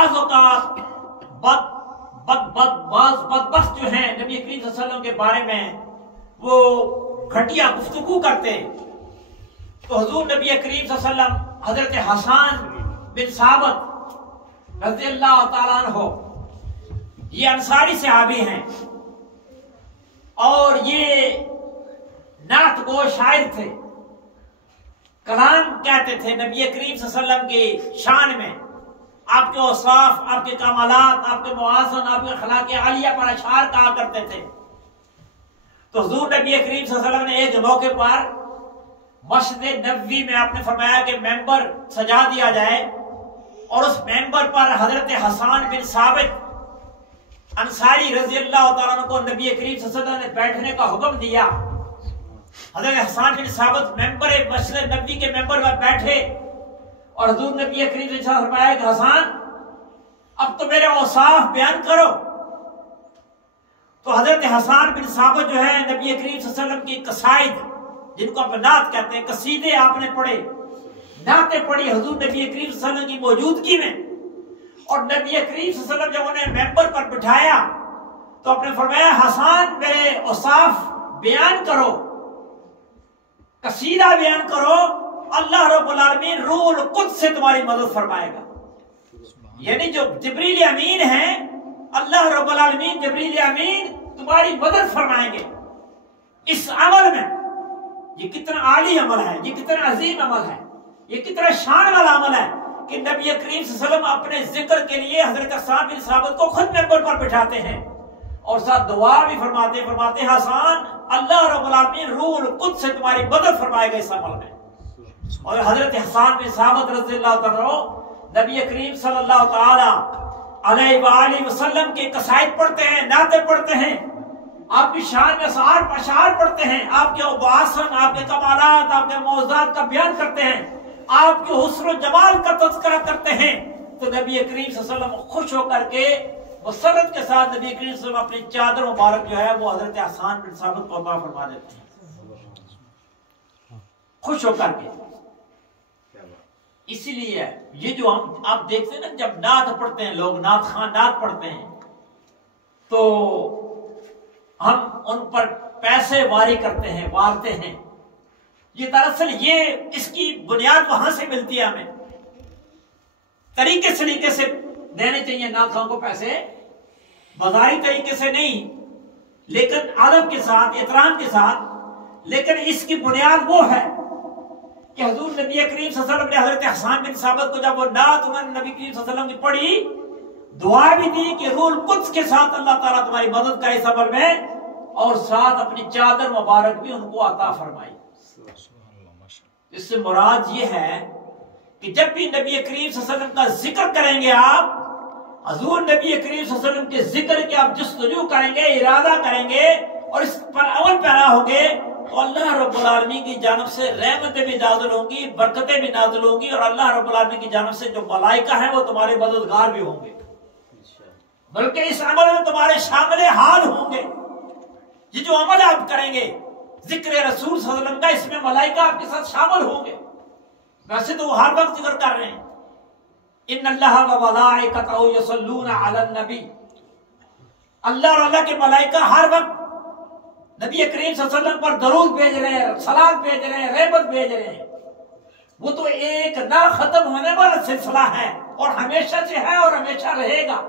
بعض اوقات بعض بدبخت جو ہیں نبی کریم صلی اللہ علیہ وسلم کے بارے میں وہ گھٹیا گفتگو کرتے، تو حضور نبی کریم صلی اللہ علیہ وسلم حضرت حسان بن ثابت رضی اللہ تعالیٰ عنہ، یہ انصاری صحابی ہیں اور یہ نعت گو شاعر تھے، کلام کہتے تھے نبی کریم صلی اللہ علیہ وسلم کی شان میں، آپ کے اوصاف، آپ کے کمالات، آپ کے موازن، آپ کے اخلاق عالیہ پر اشعار کہا کرتے تھے۔ تو حضور نبی کریم صلی اللہ علیہ وسلم نے ایک موقع پر مسجد نبوی میں آپ نے فرمایا کہ ممبر سجا دیا جائے، اور اس ممبر پر حضرت حسان بن ثابت انصاری رضی اللہ تعالیٰ عنہ کو نبی کریم صلی اللہ علیہ وسلم نے بیٹھنے کا حکم دیا۔ حضرت حسان بن ثابت ممبر مسجد نبوی کے ممبر پر بیٹھے، اور حضور نبی کریم صلی اللہ علیہ وسلم نے فرمایا کہ حسان اب تو میرے اوصاف بیان کرو۔ تو حضرت حسان بن ثابت جو ہے نبی کریم صلی اللہ علیہ وسلم کی قصائد، جن کو آپ نعت کہتے ہیں، قصیدے آپ نے پڑھے، نعتیں پڑھی حضور نبی کریم صلی اللہ علیہ وسلم کی موجودگی میں، اور نبی کریم صلی اللہ علیہ وسلم جب انہیں ممبر پر بٹھایا تو آپ نے فرمایا حسان میرے اوصاف بیان کرو، قصیدہ بیان کرو، اللہ رب العالمین روح القدس سے تمہاری مدد فرمائے گا۔ یعنی جو جبریل امین ہیں، اللہ رب العالمین جبریل امین تمہاری مدد فرمائیں گے اس عمل میں۔ یہ کتنا عالی عمل ہے، یہ کتنا عظیم عمل ہے، یہ کتنا شان والا عمل ہے کہ نبی کریم صلی اللہ علیہ وسلم اپنے ذکر کے لیے حضرت حسان بن ثابت کو خود ممبر پر بٹھاتے ہیں اور ساتھ دعا بھی فرماتے ہیں حسان اللہ رب العالمین روح القدس سے تمہاری مدد فرمائے گا اس عمل میں۔ اور حضرت حسان بن ثابت رضی اللہ تعالیٰ نبی کریم صلی اللہ تعالی علیہ وآلہ وسلم کے قصائد پڑھتے ہیں، نعتیں پڑھتے ہیں، آپ کی شان میں اشعار پڑھتے ہیں، آپ کے اباسن، آپ کے کمالات، آپ کے معجزات کا بیان کرتے ہیں، آپ کے حسن و جمال کا تذکرہ کرتے ہیں، تو نبی کریم صلی اللہ علیہ وسلم خوش ہو کر کے مسرت کے ساتھ نبی کریم صلی اللہ علیہ وسلم اپنی چادر مبارک جو ہے وہ حضرت حسان بن ثابت کو عطا فرما دیتے ہیں خوش ہو کر کے۔ اسی لیے یہ جو ہم آپ دیکھتے ہیں نا، جب نعت پڑھتے ہیں لوگ، نعت خان نعت پڑھتے ہیں، تو ہم ان پر پیسے واری کرتے ہیں، وارتے ہیں۔ یہ دراصل یہ اس کی بنیاد وہاں سے ملتی ہے، ہمیں طریقے سلیقے سے دینے چاہیے نعت خان کو پیسے، بازاری طریقے سے نہیں، لیکن ادب کے ساتھ، احترام کے ساتھ۔ لیکن اس کی بنیاد وہ ہے کہ حضور نبی کریم صلی اللہ علیہ وسلم نے حضرت حسان بن ثابت کو جب وہ نعت انہوں نے نبی کریم صلی اللہ علیہ وسلم کی پڑھی، دعا بھی دی کہ روح القدس کے ساتھ اللہ تعالیٰ تمہاری مدد کرے اس عمل میں، اور ساتھ اپنی چادر مبارک بھی ان کو عطا فرمائی۔ اس سے مراد یہ ہے کہ جب بھی نبی کریم صلی اللہ علیہ وسلم کا ذکر کریں گے آپ، حضور نبی کریم صلی اللہ علیہ وسلم کے ذکر کے آپ جستجو کریں گے، ارادہ کریں گے اور اس پر عمل پیرا ہوں گے، تو اللہ رب العالمین کی جانب سے رحمتیں بھی نازل ہوں گی، برکتیں بھی نازل ہوں گی، اور اللہ رب العالمین کی جانب سے جو ملائکہ ہیں وہ تمہارے مددگار بھی ہوں گے، بلکہ اس عمل میں تمہارے شامل حال ہوں گے۔ یہ جو عمل آپ کریں گے ذکر رسول صلی اللہ علیہ وسلم کا، اس میں ملائکہ آپ کے ساتھ شامل ہوں گے۔ ویسے تو وہ ہر وقت ذکر کر رہے ہیں، ان اللہ و ملائکتہ یصلون علی النبی، اللہ اور اللہ کے ملائکہ ہر وقت نبی کریم صلی اللہ علیہ وسلم پر درود بھیج رہے ہیں، صلات بھیج رہے ہیں، رحمت بھیج رہے ہیں۔ وہ تو ایک نہ ختم ہونے والا سلسلہ ہے اور ہمیشہ سے ہے اور ہمیشہ رہے گا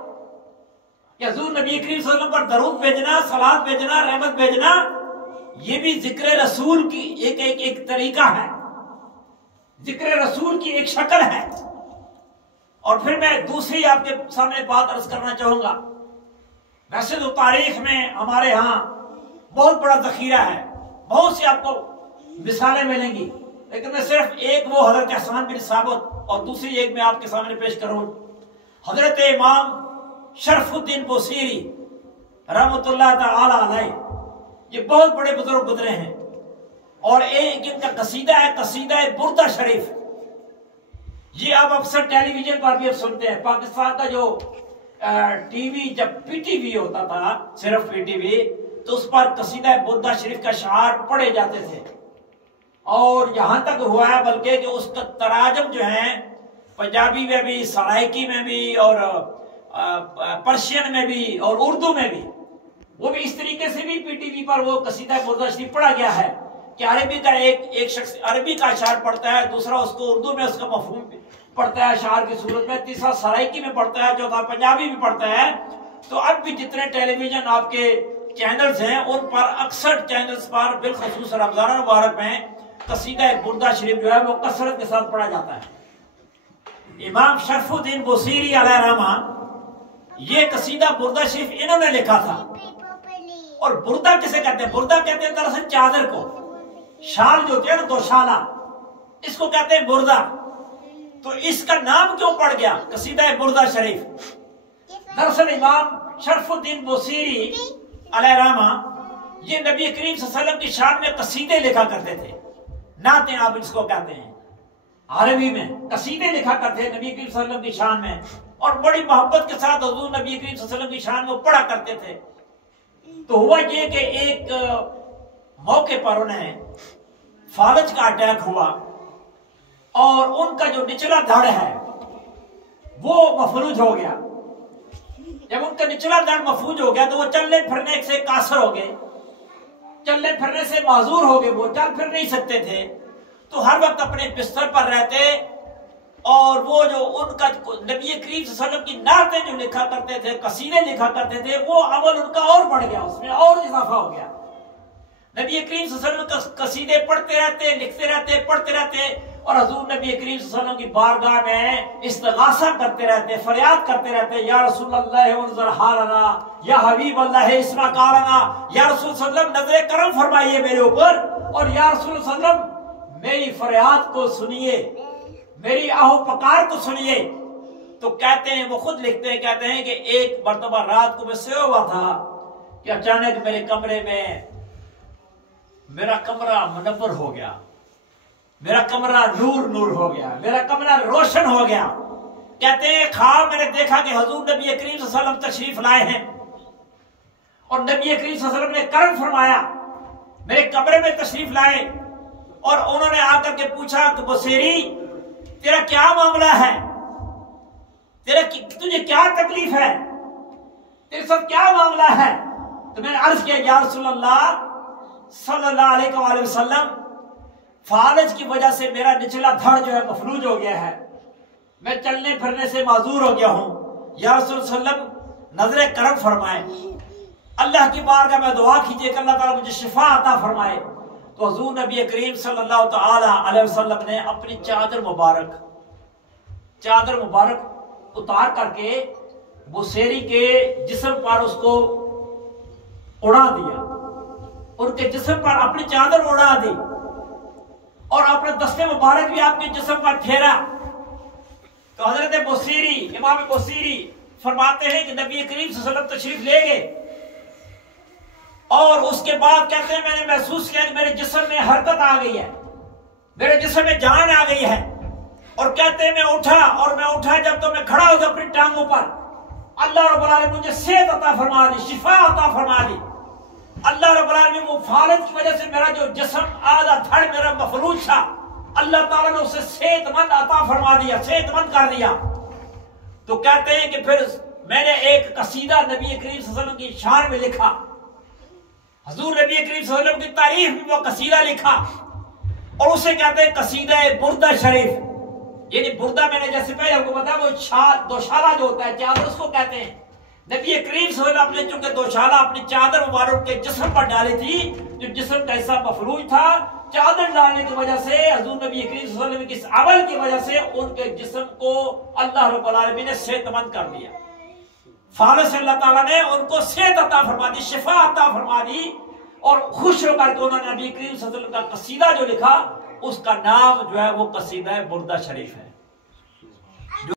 کہ حضور نبی کریم صلی اللہ علیہ وسلم پر درود بھیجنا، صلات بھیجنا، رحمت بھیجنا، یہ بھی ذکر رسول کی ایک طریقہ ہے، ذکر رسول کی ایک شکل ہے۔ اور پھر میں دوسری آپ کے سامنے بات عرض کرنا چاہوں گا۔ ویسے تو تاریخ میں ہمارے ہاں بہت بڑا ذخیرہ ہے، بہت سی آپ کو مثالیں ملیں گی، لیکن میں صرف ایک وہ حضرت حسان بن ثابت اور دوسری ایک میں آپ کے سامنے پیش کروں، حضرت امام شرف الدین بوصیری رحمۃ اللہ تعالی علیہ۔ یہ بہت بڑے بزرگ گزرے ہیں، اور ایک ان کا قصیدہ ہے، قصیدہ بردہ شریف۔ یہ آپ اکثر ٹیلی ویژن پر بھی اب سنتے ہیں، پاکستان کا جو ٹی وی، جب پی ٹی وی ہوتا تھا، صرف پی ٹی وی، تو اس پر قصیدہ بردہ شریف کا شعار پڑھے جاتے تھے، اور یہاں تک ہوا ہے بلکہ کہ اس کا تراجم جو ہیں पंजाबी में भी, सराइकी में भी, और पर्शियन में भी, और उर्दू में भी। वो भी इस तरीके से भी पीटीवी पर वो कसीदा बुर्दा शरीफ पढ़ा गया है कि अरबी का एक शख्स अरबी का अशार पढ़ता है, दूसरा उसको उर्दू में उसका मफहूम पढ़ता है अशार की सूरत में, तीसरा सराइकी में पढ़ता है, चौथा पंजाबी में पढ़ता है। तो अब भी जितने टेलीविजन आपके चैनल्स हैं उन पर अक्सर चैनल्स पर बिलखसूस रमजान मुबारक में कसीदा बुर्दा शरीफ जो है वो कसरत के साथ पढ़ा जाता है। इमाम शरफुद्दीन बुसीरी अलैहिर्रहमा, ये कसीदा बुर्दा शरीफ इन्होंने लिखा था। और बुर्दा किसे कहते हैं? बुर्दा कहते हैं दरअसल चादर को, शाल जो होती है ना दोशाला, इसको कहते हैं बुर्दा। तो इसका नाम क्यों पड़ गया कसीदा बुर्दा शरीफ? दरअसल इमाम शरफुद्दीन बुसीरी अलैहिर्रहमा ये नबी करीम सल्लल्लाहु अलैहि वसल्लम की शान में कसीदे लिखा करते थे, नाते आप इसको कहते हैं। अरबी में कसीदे लिखा करते थे नबी करीम सल्लल्लाहु अलैहि वसल्लम की शान में, और बड़ी मोहब्बत के साथ हुजूर नबी करीम सल्लल्लाहु अलैहि वसल्लम की शान में पढ़ा करते थे। तो हुआ ये कि एक मौके पर उन्हें फालज का अटैक हुआ और उनका जो निचला धड़ है वो मफलूज हो गया। जब उनका निचला धड़ मफलूज हो गया तो वो चलने फिरने से कासर हो गए, चलने फिरने से माजूर हो गए, वो चल फिर नहीं सकते थे। तो हर वक्त अपने बिस्तर पर रहते, और वो जो उनका नबी करीम सल्लल्लाहु अलैहि वसल्लम की नातें जो लिखा करते थे, कसीदे लिखा करते थे, वो अमल उनका और बढ़ गया, उसमें और इजाफा हो गया। नबी करीम सल्लल्लाहु अलैहि वसल्लम कसीदे पढ़ते रहते, लिखते रहते, पढ़ते रहते, और हुजूर नबी करीम सल्लल्लाहु अलैहि वसल्लम की बारगाह में इस्तिगासा करते रहते, फरियाद करते रहते, या रसूलल्लाह उन्ज़िर हालना, या हबीब अल्लाह इस्मा कारना, या रसूल सल्लल्लाहु अलैहि वसल्लम नजर करम फरमाइए मेरे ऊपर, और या रसूल सल्लल्लाहु अलैहि वसल्लम मेरी फरियाद को सुनिए, मेरी आहो पकार को सुनिए। तो कहते हैं, वो खुद लिखते हैं, कहते हैं कि एक मर्तबा रात को मैं सोया हुआ था कि अचानक मेरे कमरे में मेरा कमरा मुनव्वर हो गया, मेरा कमरा नूर नूर हो गया, मेरा कमरा रोशन हो गया। कहते हैं ख्वाब मैंने देखा कि हुजूर नबी करीम सल्लल्लाहु अलैहि वसल्लम तशरीफ लाए हैं, और नबी करीम सल्लल्लाहु अलैहि वसल्लम ने करम फरमाया, मेरे कमरे में तशरीफ लाए, और उन्होंने आकर के पूछा कि बुसीरी तेरा क्या मामला है, तुझे क्या तकलीफ है, तेरे साथ क्या मामला है? तो मैंने अर्ज किया, या रसूलल्लाह सल्लल्लाहु अलैहि वसल्लम, फालज की वजह से मेरा निचला धड़ जो है मफलूज हो गया है, मैं चलने फिरने से माजूर हो गया हूं, या रसूल सल्लम नजरे करम फरमाए, अल्लाह की बारगाह में दुआ कीजिए कि अल्लाह ताला मुझे शिफा अता फरमाए। तो हुजूर नबी करीम सल्लल्लाहु ताला अलैहि वसल्लम ने अपनी चादर मुबारक उतार करके बुसेरी के जिस्म पर उसको उड़ा दिया, उनके जिस्म पर अपनी चादर उड़ा दी, और अपने दस्ते मुबारक भी आपके जिस्म पर फेरा। तो हजरत बुसीरी, इमाम बुसीरी फरमाते हैं कि नबी करीम सल्लल्लाहु अलैहि वसल्लम तशरीफ ले गए, और उसके बाद कहते हैं मैंने महसूस किया कि मेरे जिस्म में हरकत आ गई है, मेरे जिस्म में जान आ गई है। और कहते हैं मैं उठा जब तो मैं खड़ा हो गया अपनी टांगों पर, अल्लाह रब्बुल आलमीन मुझे सेहत अता फरमा दी, शिफा अता फरमा दी। अल्लाह रब्बुल आलमीन वो फालज की वजह से मेरा जो जिस्म आधा धड़ मेरा मफलूज था, अल्लाह ताला ने उसे सेहतमंद अता फरमा दिया, सेहतमंद कर दिया। तो कहते हैं कि फिर मैंने एक कसीदा नबी करीम सल्लल्लाहु अलैहि वसल्लम की शान में लिखा, हुजूर नबी करीम सल्लल्लाहु अलैहि वसल्लम की तारीफ में वो कसीदा लिखा, और उसे कहते हैं कसीदा बुर्दा शरीफ। यानी बुर्दा मैंने जैसे पहले आपको बताया वो दोशाला जो होता है, चादर उसको कहते हैं। नबी करीम सल्लल्लाहु अलैहि वसल्लम ने चूंकि दोशाला अपनी चादर मुबारक के जिस्म पर डाली थी, जो जिस्म का हिस्सा मफलूज था, चादर डालने की वजह से हुजूर नबी करीम सल्लल्लाहु अलैहि वसल्लम की इस अमल की वजह से उनके जिस्म को अल्लाह रब्बुल आलमीन ने सेहतमंद कर दिया। फालज से अल्लाह ताला ने उनको सेहत अता फरमा दी, शिफा अता फरमा दी, और खुश होकर के उन्होंने नबी करीम सल्लल्लाहु अलैहि वसल्लम का कसीदा जो लिखा, उसका नाम जो है वो कसीदा बुर्दा शरीफ है।